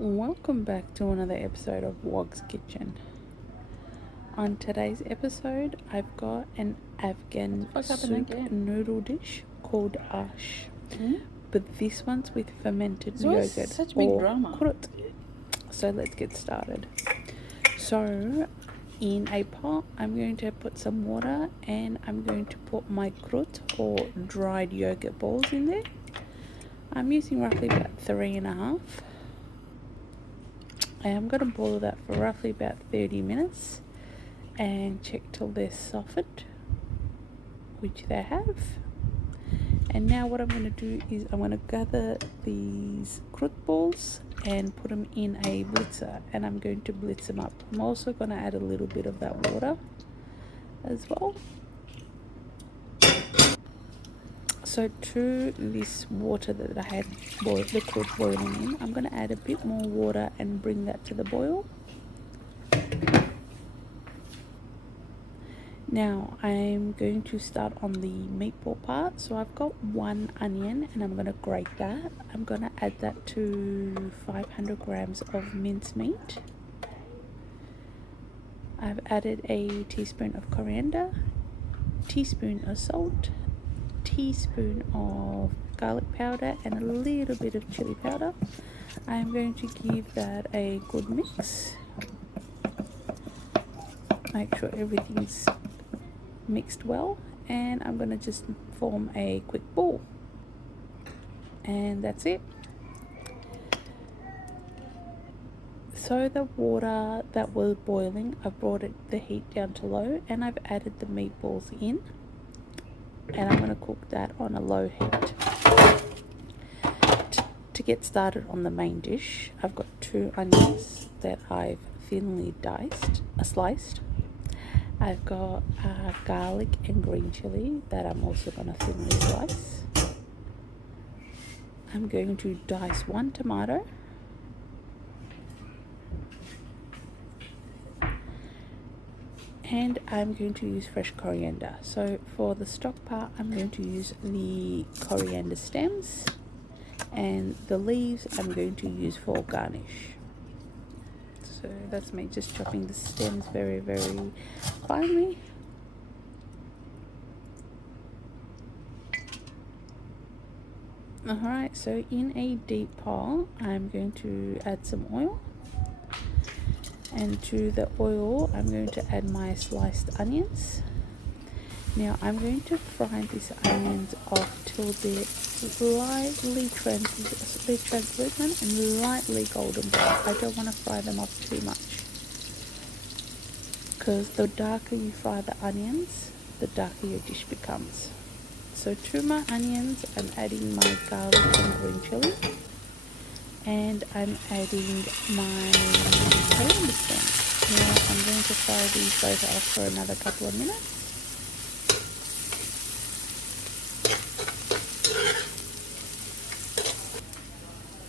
Welcome back to another episode of Wog's Kitchen. On today's episode, I've got an Afghan soup noodle dish called Aash. But this one's with fermented yogurt such big drama. Quroot. So let's get started. So in a pot, I'm going to put some water and I'm going to put my Quroot or dried yogurt balls in there. I'm using roughly about 3.5. I'm going to boil that for roughly about 30 minutes and check till they're softened, which they have. And now what I'm going to do is I'm going to gather these Quroot balls and put them in a blitzer, and I'm going to blitz them up. I'm also going to add a little bit of that water as well. So to this water that I had the Quroot boiling in, I'm going to add a bit more water and bring that to the boil. Now I'm going to start on the meatball part. So I've got 1 onion and I'm going to grate that. I'm going to add that to 500 grams of minced meat. I've added a teaspoon of coriander, teaspoon of salt, teaspoon of garlic powder and a little bit of chili powder. I'm going to give that a good mix. Make sure everything's mixed well, and I'm going to just form a quick ball, and that's it. So the water that was boiling, I've brought the heat down to low and I've added the meatballs in, and I'm going to cook that on a low heat. To get started on the main dish, I've got 2 onions that I've thinly sliced. I've got garlic and green chili that I'm also going to thinly slice. I'm going to dice 1 tomato. And I'm going to use fresh coriander. So for the stock part, I'm going to use the coriander stems, and the leaves I'm going to use for garnish. So that's me just chopping the stems very, very finely. Alright, so in a deep pot, I'm going to add some oil. And to the oil, I'm going to add my sliced onions. Now I'm going to fry these onions off till they're lightly translucent and lightly golden brown. I don't want to fry them off too much, because the darker you fry the onions, the darker your dish becomes. So to my onions, I'm adding my garlic and green chili, and I'm adding my coriander stems. Now I'm going to fry these both off for another couple of minutes.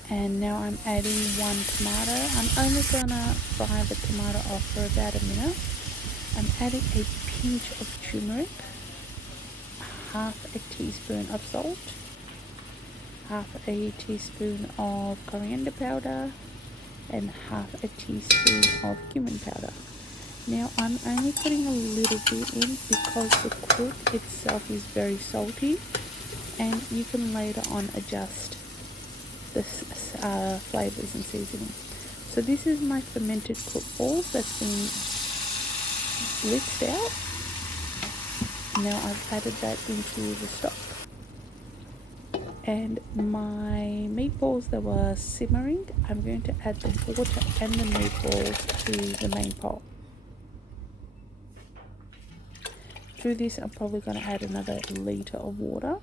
And now I'm adding 1 tomato. I'm only gonna fry the tomato off for about a minute. I'm adding a pinch of turmeric, half a teaspoon of salt, half a teaspoon of coriander powder, and half a teaspoon of cumin powder. Now I'm only putting a little bit in because the Quroot itself is very salty, and you can later on adjust the flavors and seasoning. So this is my fermented Quroot balls that's been blitzed out. Now I've added that into the stock, and my meatballs that were simmering, I'm going to add the water and the meatballs to the main pot. To this, I'm probably going to add another litre of water.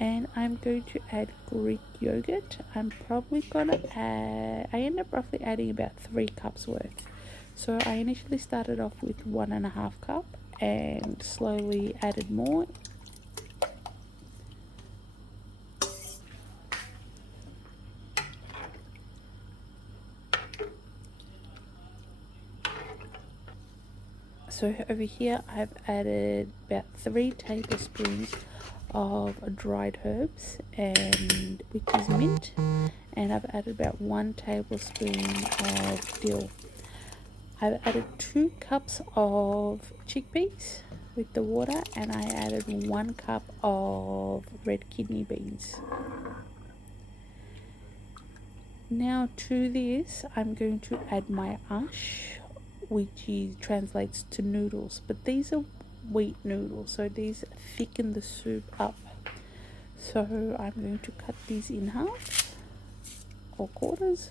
And I'm going to add Greek yogurt. I'm probably going to add, I end up roughly adding about 3 cups worth. So I initially started off with 1.5 cup and slowly added more. So over here I've added about 3 tablespoons of dried herbs, and which is mint, and I've added about 1 tablespoon of dill. I've added 2 cups of chickpeas with the water, and I added 1 cup of red kidney beans. Now to this I'm going to add my ash, which translates to noodles, but these are wheat noodles, so these thicken the soup up. So I'm going to cut these in half or quarters.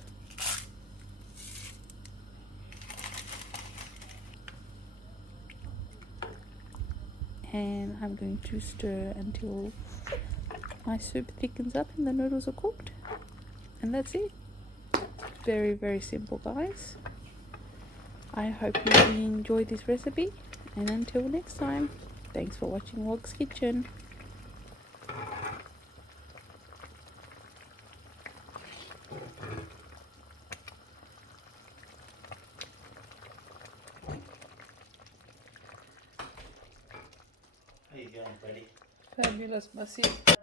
And I'm going to stir until my soup thickens up and the noodles are cooked. And that's it. Very, very simple, guys. I hope you really enjoyed this recipe, and until next time, thanks for watching Wog's Kitchen. How you going, buddy? Fabulous, Massive.